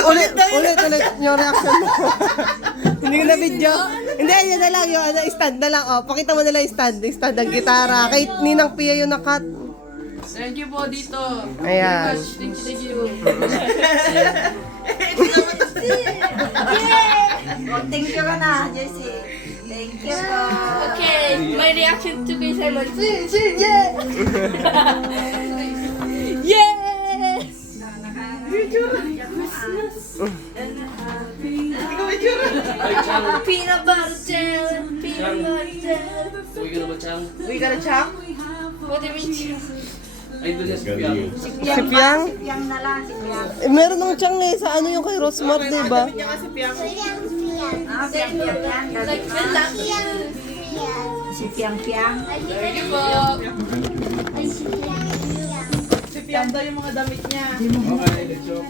Ulit yung reaction mo. Hindi ko na video. Hindi, yun na lang yung stand na lang. Oh, pakita mo na lang yung stand ng gitara. Kay Ninang Pia yung nakat. Thank you po dito. Ayan. Thank you. Thank you ka na, Jessie. Thank you po. Okay, my reaction to Kuya Simon. Yes! Peanut butter gel, peanut butter gel. Uwi ka na ba, Chang? We got a chop? What do you mean? Ay, doon yan si Piang. Si Piang? Sipyang na lang, sipyang. Meron ng chang sa ano yung kay Rosmar, diba? Ah, sipyang yan. Like, relax. Sipyang-pyang. Thank you po. Si Piang daw yung mga damit niya. Okay, let's go.